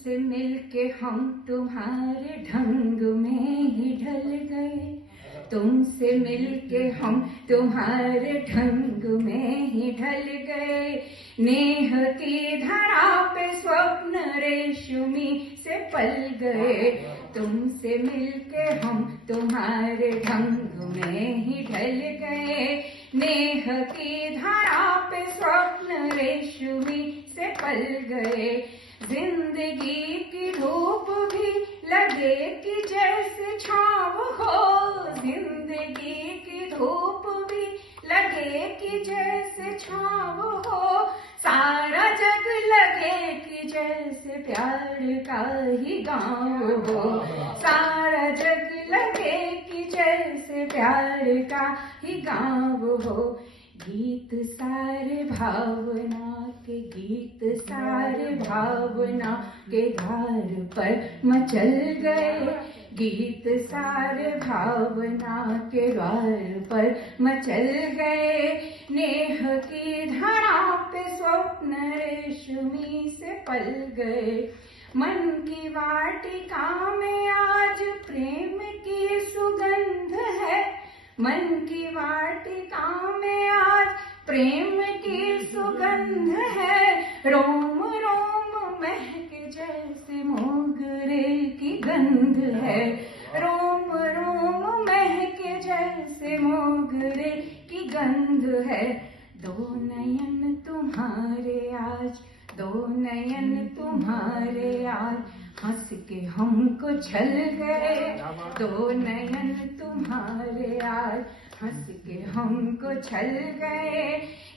तुमसे मिलके हम तुम्हारे ढंग में ही ढल गए, तुमसे मिलके हम तुम्हारे ढंग में ही ढल गए। नेह की धरा पे स्वप्न रेशमी से पल गए, तुमसे मिलके हम तुम्हारे ढंग में ही ढल गए। नेह की धरा पे स्वप्न रेशमी से पल गए। जिंदगी की धूप भी लगे कि जैसे छाँव हो, जिंदगी की धूप भी लगे कि जैसे छाँव हो। सारा जग लगे कि जैसे प्यार का ही गाँव हो, सारा जग लगे कि जैसे प्यार का ही गाँव हो। गीत सारे भावना के, गीत सारे भावना के धार पर मचल गए, गीत सारे भावना के द्वार पर मचल गए। नेह की धरा पे स्वप्न रेशमी से पल गए। मन की वाटिका में आज प्रेम की सुगंध है, मन की वाटिका में आज प्रेम की सुगंध है। रोम रोम महक जैसे मोगरे की गंध है, रोम रोम महक जैसे मोगरे की गंध है। दो नयन तुम्हारे आज, दो नयन तुम्हारे आज हंस के हमको छल गए, दो नयन तुम्हारे आज हंस के हमको छल गए।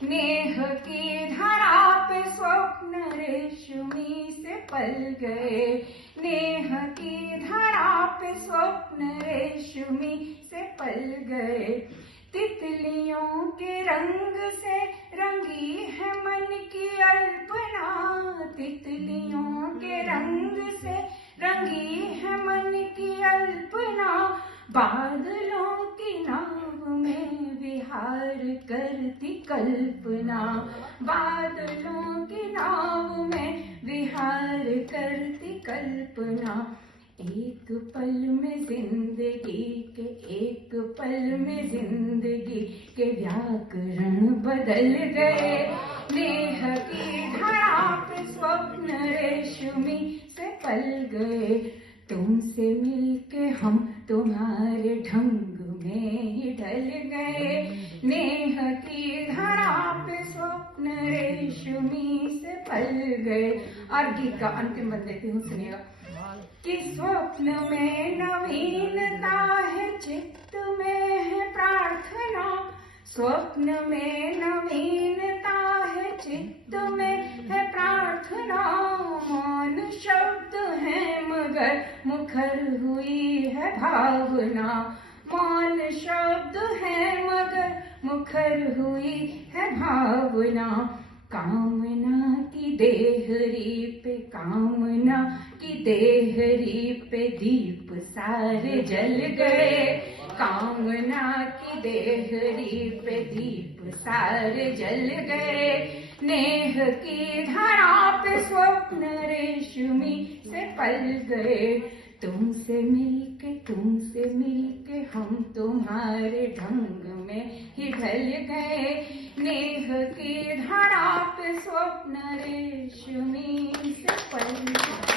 नेह की धरा पे स्वप्न रेशमी से पल गए, नेह की धरा पे स्वप्न रेशमी से पल गए। तितलियों के रंग से रंगी है मन की अल्पना, तितलियों के रंग से रंगी है मन की अल्पना। बादलों की नाव में विहार करती कल्पना, बादलों की नाव में विहार करती कल्पना। एक पल में जिंदगी के, एक पल में जिंदगी के व्याकरण बदल गए। नेह की धरा पे स्वप्न रेशमी से पल गए, तुमसे मिलके हम तुम्हारे ढंग में ही ढल गए। नेह की धरा पे स्वप्न रेशमी से पल गए। और गीत का अंतिम बन देती हूँ, सुनिएगा। कि स्वप्न में नवीनता है, चित्त में है प्रार्थना, स्वप्न में नवीनता है, चित्त में है प्रार्थना। मौन शब्द है मगर मुखर हुई है भावना, मौन शब्द है मगर मुखर हुई है भावना। कामना की देहरी पे, कामना की देहरी पे दीप सारे जल गए, कामना की देहरी पे दीप सारे जल गए। नेह की धरा पे स्वप्न रेशमी से पल गए, तुमसे मिलके, तुमसे मिलके हम तुम्हारे ढंग में ही ढल गए। नेह की धरा पे स्वप्न रेशमी से पल गए।